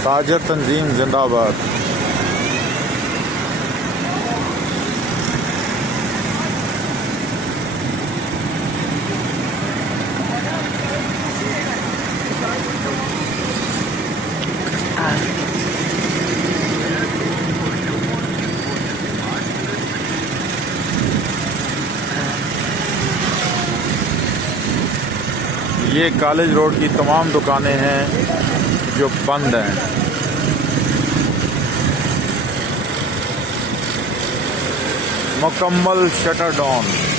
ताजर तंजीम जिंदाबाद। ये college road की तमाम दुकानें हैं जो बंद हैं। मुकम्मल शटर डाउन।